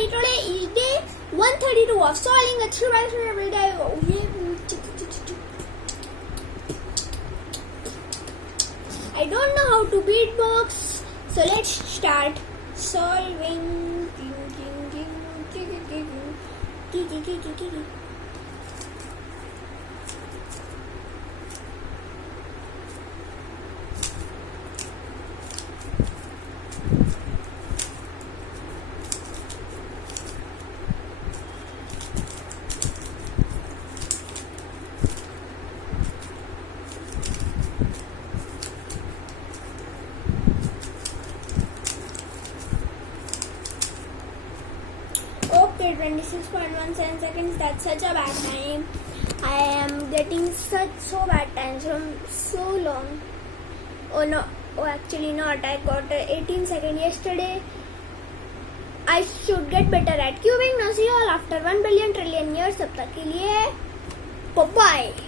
everybody, today is day 132 of solving a 3x3 every day. Oh, yeah. I don't know how to beatbox, so let's start solving. Okay, 26.17 seconds. That's such a bad time. I am getting so bad times from so long. Oh no, actually not. I got 18 seconds yesterday. I should get better at cubing. Now see you all after 1 billion trillion years. तब तक के लिए bye bye.